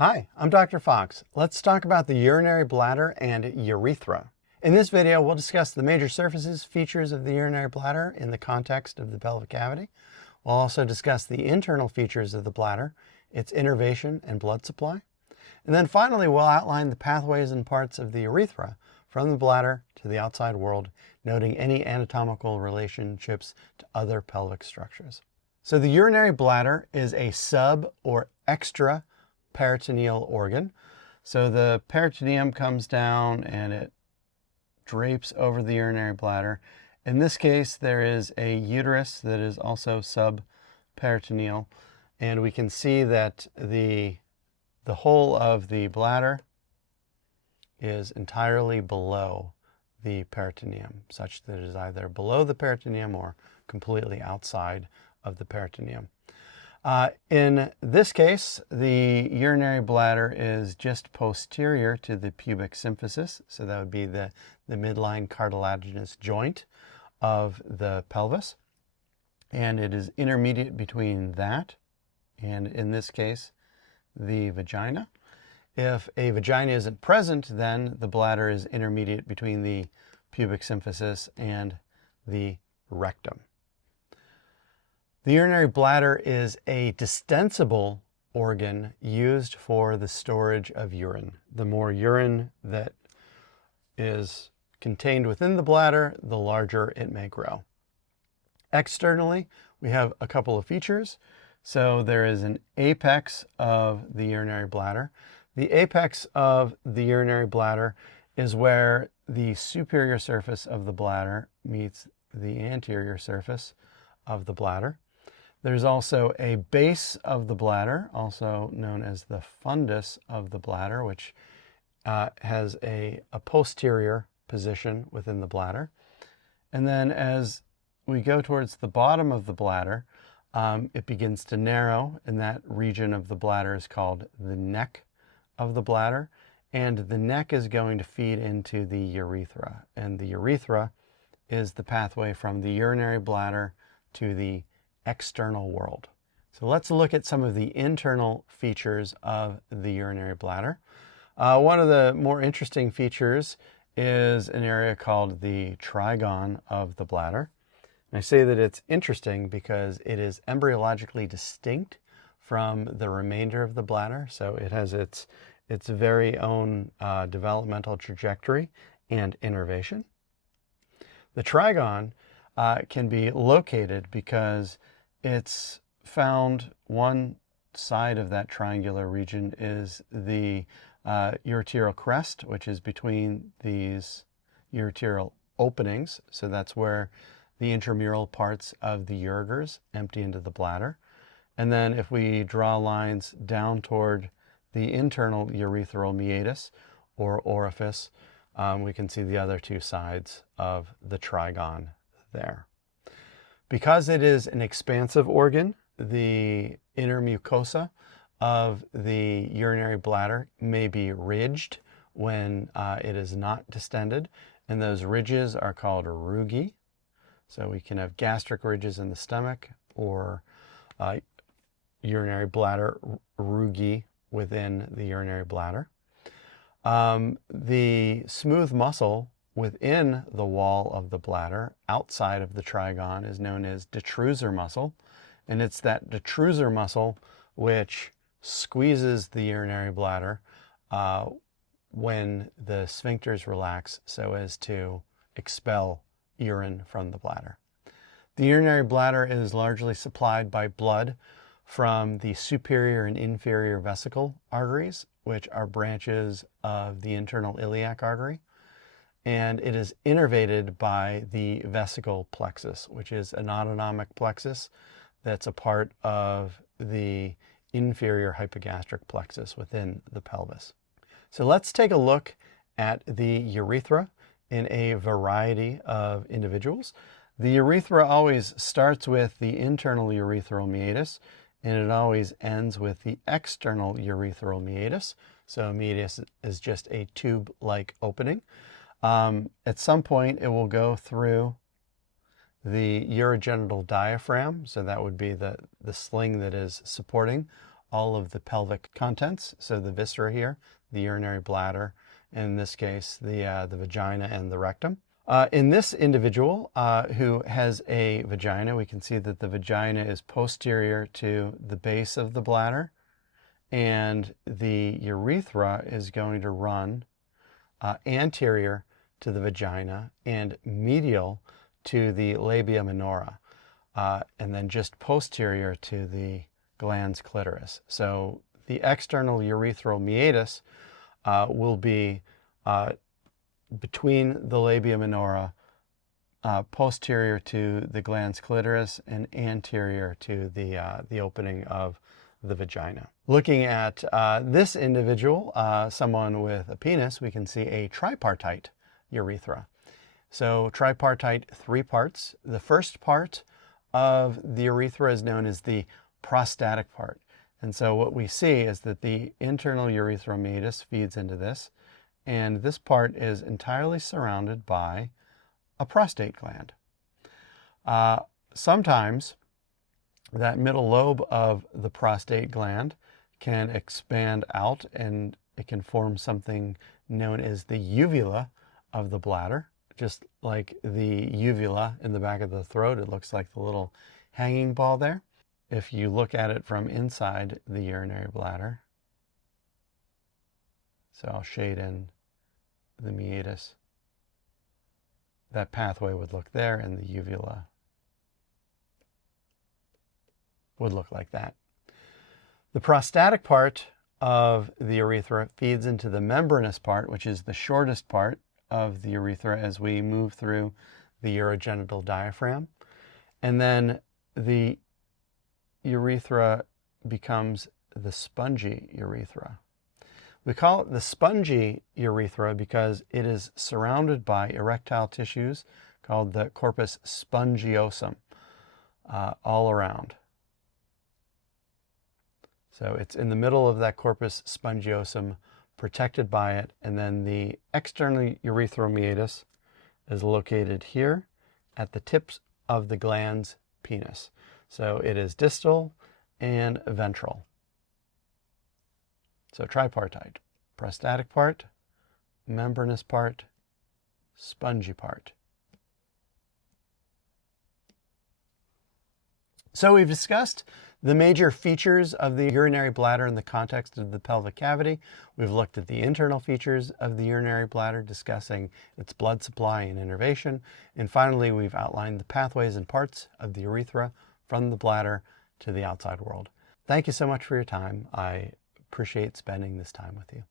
Hi, I'm Dr. Fox. Let's talk about the urinary bladder and urethra. In this video, we'll discuss the major surfaces, features of the urinary bladder in the context of the pelvic cavity. We'll also discuss the internal features of the bladder, its innervation and blood supply. And then finally, we'll outline the pathways and parts of the urethra from the bladder to the outside world, noting any anatomical relationships to other pelvic structures. So the urinary bladder is a sub or extra peritoneal organ. So the peritoneum comes down and it drapes over the urinary bladder. In this case, there is a uterus that is also subperitoneal, and we can see that the whole of the bladder is entirely below the peritoneum, such that it is either below the peritoneum or completely outside of the peritoneum. In this case, the urinary bladder is just posterior to the pubic symphysis, so that would be the midline cartilaginous joint of the pelvis, and it is intermediate between that and, in this case, the vagina. If a vagina isn't present, then the bladder is intermediate between the pubic symphysis and the rectum. The urinary bladder is a distensible organ used for the storage of urine. The more urine that is contained within the bladder, the larger it may grow. Externally, we have a couple of features. So there is an apex of the urinary bladder. The apex of the urinary bladder is where the superior surface of the bladder meets the anterior surface of the bladder. There's also a base of the bladder, also known as the fundus of the bladder, which has a posterior position within the bladder. And then as we go towards the bottom of the bladder, it begins to narrow, and that region of the bladder is called the neck of the bladder. And the neck is going to feed into the urethra. And the urethra is the pathway from the urinary bladder to the external world. So let's look at some of the internal features of the urinary bladder. One of the more interesting features is an area called the trigone of the bladder. And I say that it's interesting because it is embryologically distinct from the remainder of the bladder. So it has its very own developmental trajectory and innervation. The trigone can be located because it's found one side of that triangular region is the ureteral crest, which is between these ureteral openings. So that's where the intramural parts of the ureters empty into the bladder. And then if we draw lines down toward the internal urethral meatus or orifice, we can see the other two sides of the trigone there. Because it is an expansive organ, the inner mucosa of the urinary bladder may be ridged when it is not distended, and those ridges are called rugae. So we can have gastric ridges in the stomach or urinary bladder rugae within the urinary bladder. The smooth muscle within the wall of the bladder, outside of the trigone, is known as detrusor muscle. And it's that detrusor muscle which squeezes the urinary bladder when the sphincters relax so as to expel urine from the bladder. The urinary bladder is largely supplied by blood from the superior and inferior vesical arteries, which are branches of the internal iliac artery. And it is innervated by the vesical plexus, which is an autonomic plexus that's a part of the inferior hypogastric plexus within the pelvis. So let's take a look at the urethra in a variety of individuals. The urethra always starts with the internal urethral meatus, and it always ends with the external urethral meatus. So meatus is just a tube-like opening. At some point, it will go through the urogenital diaphragm, so that would be the sling that is supporting all of the pelvic contents, so the viscera here, the urinary bladder, in this case, the vagina and the rectum. In this individual who has a vagina, we can see that the vagina is posterior to the base of the bladder, and the urethra is going to run anterior to the vagina and medial to the labia minora, and then just posterior to the glans clitoris. So the external urethral meatus will be between the labia minora, posterior to the glans clitoris, and anterior to the opening of the vagina. Looking at this individual, someone with a penis, we can see a tripartite urethra. So tripartite, 3 parts. The first part of the urethra is known as the prostatic part. And so what we see is that the internal urethral meatus feeds into this, and this part is entirely surrounded by a prostate gland. Sometimes that middle lobe of the prostate gland can expand out, and it can form something known as the uvula of the bladder. Just like the uvula in the back of the throat, it looks like the little hanging ball there. If you look at it from inside the urinary bladder, so I'll shade in the meatus, that pathway would look there, and the uvula would look like that. The prostatic part of the urethra feeds into the membranous part, which is the shortest part of the urethra as we move through the urogenital diaphragm. And then the urethra becomes the spongy urethra. We call it the spongy urethra because it is surrounded by erectile tissues called the corpus spongiosum all around. So it's in the middle of that corpus spongiosum, protected by it, and then the external urethral meatus is located here at the tips of the glans penis. So it is distal and ventral. So tripartite: prostatic part, membranous part, spongy part. So we've discussed the major features of the urinary bladder in the context of the pelvic cavity. We've looked at the internal features of the urinary bladder, discussing its blood supply and innervation. And finally, we've outlined the pathways and parts of the urethra from the bladder to the outside world. Thank you so much for your time. I appreciate spending this time with you.